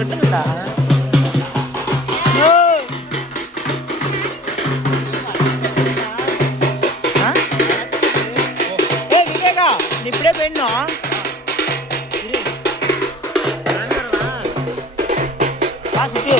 கட்டுங்கடா. விவேகா நீ இப்படியே போயிடணும். சுத்தி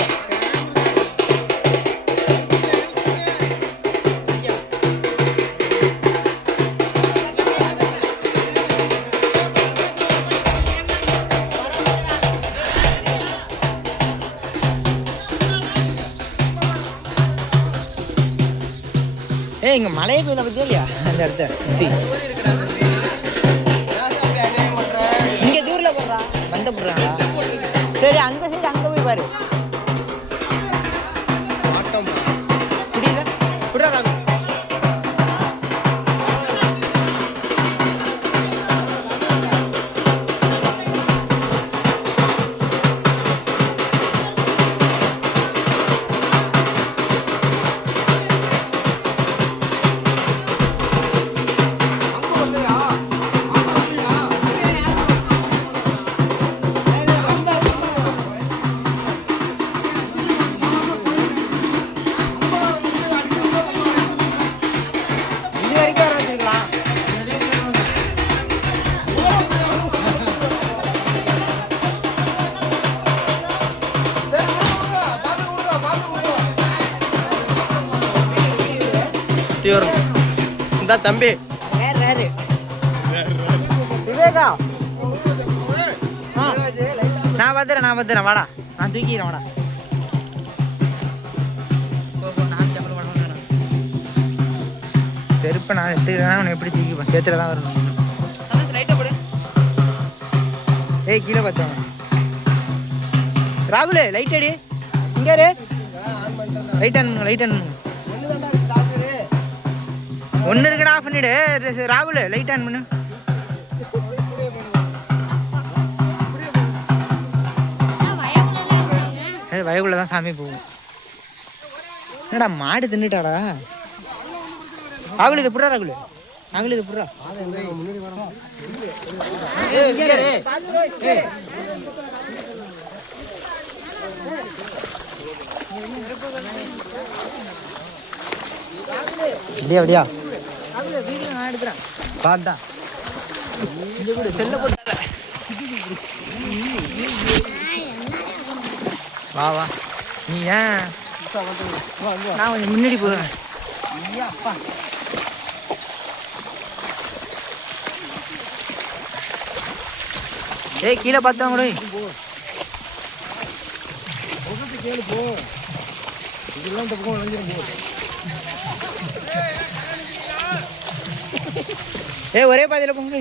இங்க மழையே பெய்யல பத்தியா இல்லையா அந்த இடத்த சுத்தி. இங்க தூர்ல போடுறா வந்த போடுறாங்களா? சரி அந்த சைடு அங்க போய் பாரு. புரியல புரியா? இந்த தம்பி விவேகா நான் வந்துடுறேன் வாடா, நான் தூக்கிறேன் வாடா. செருப்பை நான் எடுத்துக்கிறேன். உன்னை எப்படி தூக்கிப்பேன்? சேர்த்துல தான் வரணும். ஏய் கீழே பார்த்தோம். ராகுல் லைட் அடி. இங்கே லைட் ஆன் ஒன்று இருக்குடா. ஆஃப் பண்ணிடு ராகுல். லைட் ஆன் பண்ணு. வயக்குள்ள தான் சாமி போகும். என்னடா மாடு தின்னுட்டாடா ராகுல்? இது புடுறா ராகுல். ராகுல் இது புடுறா. அப்படியா அப்படியா வீடியோ நான் எடுக்கிறேன். பார்த்தா செல்ல போட்டாத. வா வா நீ ஏன் நான் கொஞ்சம் முன்னாடி போகிறேன். அப்பா ஏய் கீழே பார்த்தவங்க கேளு போ. இதெல்லாம் இந்த பக்கம் விளைஞ்சிரும் போ. ஒரே பாதையில் போங்க.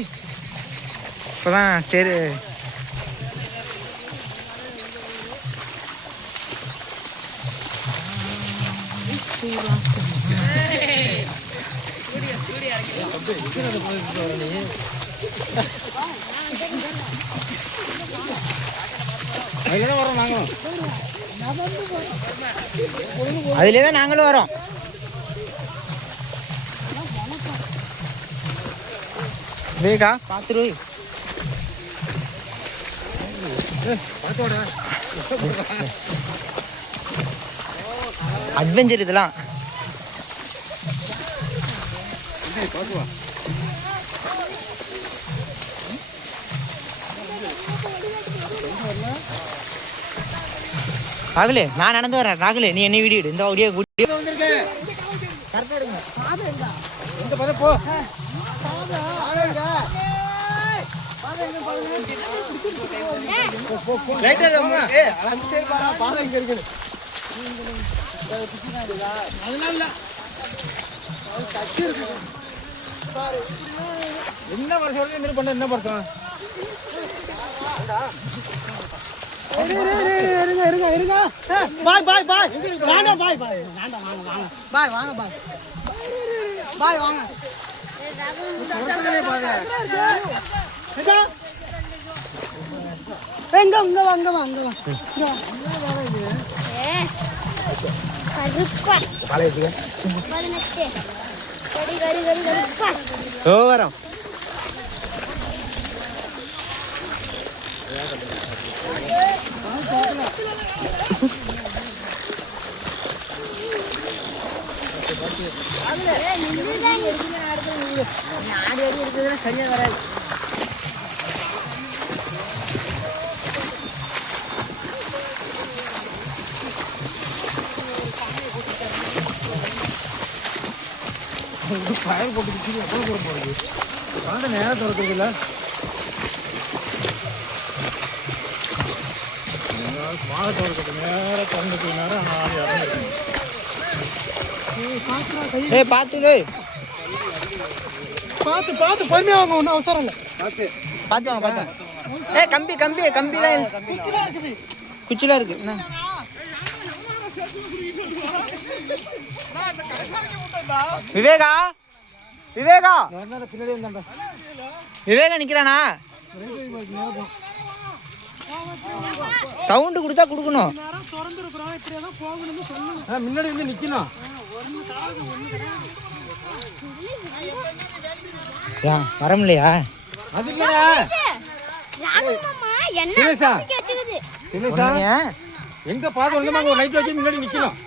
இப்போதான் தெரு அதுல தான் நாங்களும் வரோம். வேகா பார்த்துரு. அட்வென்ச்சர் இதெல்லாம். ராகுலே நான் நடந்து வரேன். ராகுலே நீ என்ன வீடியோ இந்த வீடியோ என்ன வருஷம் பண்ண என்ன படுத்தோம். இருங்க பாய் பாய் பாய் வேண்டாம் பாய் பாய் வேண்டாம் வாங்க வாங்க பாய் வாங்க பாய் பாய் வாங்க. எங்க இங்க வாங்க வாங்க வரோம். சரியா வராது. ஃபயர் போட்டு எவ்வளோ தூரம் போகிறது? குழந்தை நேரம் திறக்கிறது இல்லை. மாலை திறக்கிறது நேரம் திறந்துக்கு நேரம் ஆடி இறந்துருக்கேன். பார்த்து பார்த்து பொறுமையாக வாங்க, ஒன்றும் அவசரம் இல்லை. பார்த்து வாங்க பார்த்து. கம்பிலாம் இருக்குது, குச்சிலாம் இருக்குது. விவேகா நிக்கிறானா? சவுண்டு கொடுத்தா கொடுக்கணும். முன்னாடி வந்து நிக்கணும். வர முடியலையா? அது எங்க பாத்து ஒரு லைட் வச்சு முன்னாடி நிக்கணும்.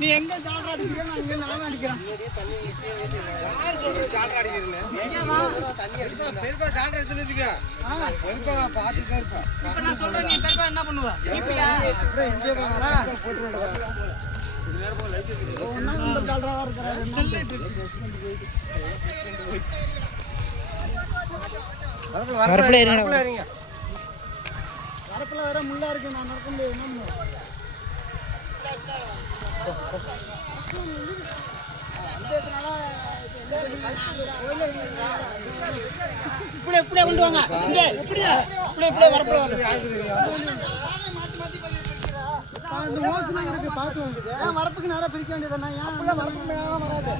நீ எங்க ஜால்ரா அடிக்கிற? நான் இங்க நாம அடிக்கிறேன். யார் சொல்றது ஜால்ரா அடிக்கிறீங்க? பெருப்பா ஜால்ரா எடுத்து வச்சுக்க. பெருப்பா பாத்துட்டே இருப்பா. இப்ப நான் சொல்றேன், நீ பெருப்பா என்ன பண்ணுவ? இப்பயா அப்படியே இங்கே போறா போட்டுறடா. இது நேரமா லைட் இருக்குது. ஒண்ணா இந்த ஜால்ராவா இருக்கறாரு. வரப்புல இருங்க. வரப்புல வர முள்ளா இருக்கு, நான் நடக்க முடியாது. என்ன பண்ணுவ? இப்படியே கொண்டு வாங்க. இப்படியே வரப்போ வரப்புக்கு நேரம் பிடிக்க வேண்டியதுன்னா வரப்புக்கு நேரம் வராது.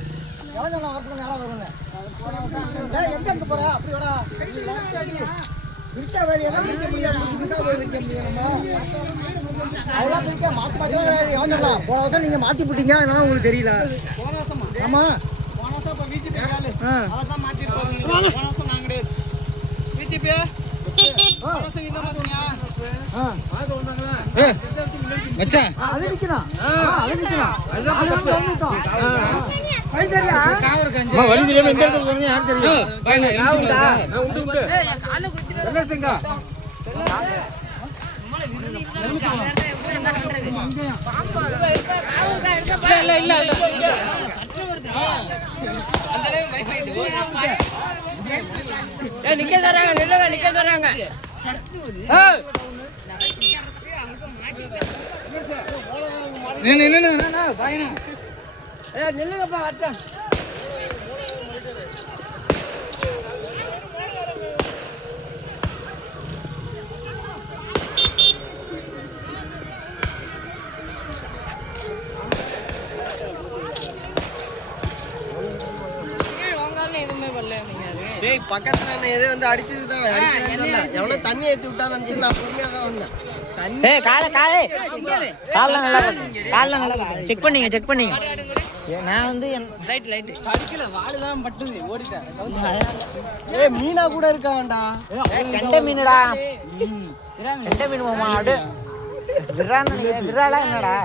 எவ்வளோ வரப்புக்கு நேரம் வருங்க. எங்க அங்க போற? அப்படி வர பிரிச்சா வேலையெல்லாம் பிரிக்க முடியாது. அதெல்லாம் பிரிக்க மாற்றி கிடையாது. எவன் சொல்லலாம்? போன வருஷம் நீங்க மாத்தி போட்டீங்க, அதனால உங்களுக்கு தெரியல. ஆமா, போன வருஷம் இப்போ விஜிபி அவர் தான் மாத்திருப்பாரு. போன வருஷம் நான் கிடையாது. விஜிபி போன வருஷம் நீ தான் மாத்தினியா? மச்சான் அது நிக்கலாம். அது நிக்கலாம். அதுதான் வழி தெரியல. வழி தெரியாம எங்க இருக்கீங்க யார் தெரியும்? உண்டு என்ன செங்க இல்ல நிக்க தராங்க. நில்லுங்கப்பா வரட்டும். பக்கத்துல எது வந்து அடிச்சதுதான். எவ்வளவு தண்ணி ஏற்றி விட்டான்னு நினைச்சு நான் பொறுமையா தான் வந்தேன். செக் பண்ணீங்க. நான் வந்து மீனா கூட இருக்காண்டா. கெண்ட மீனுடா. கெண்ட மீன் மாமா. விராலா என்னடா?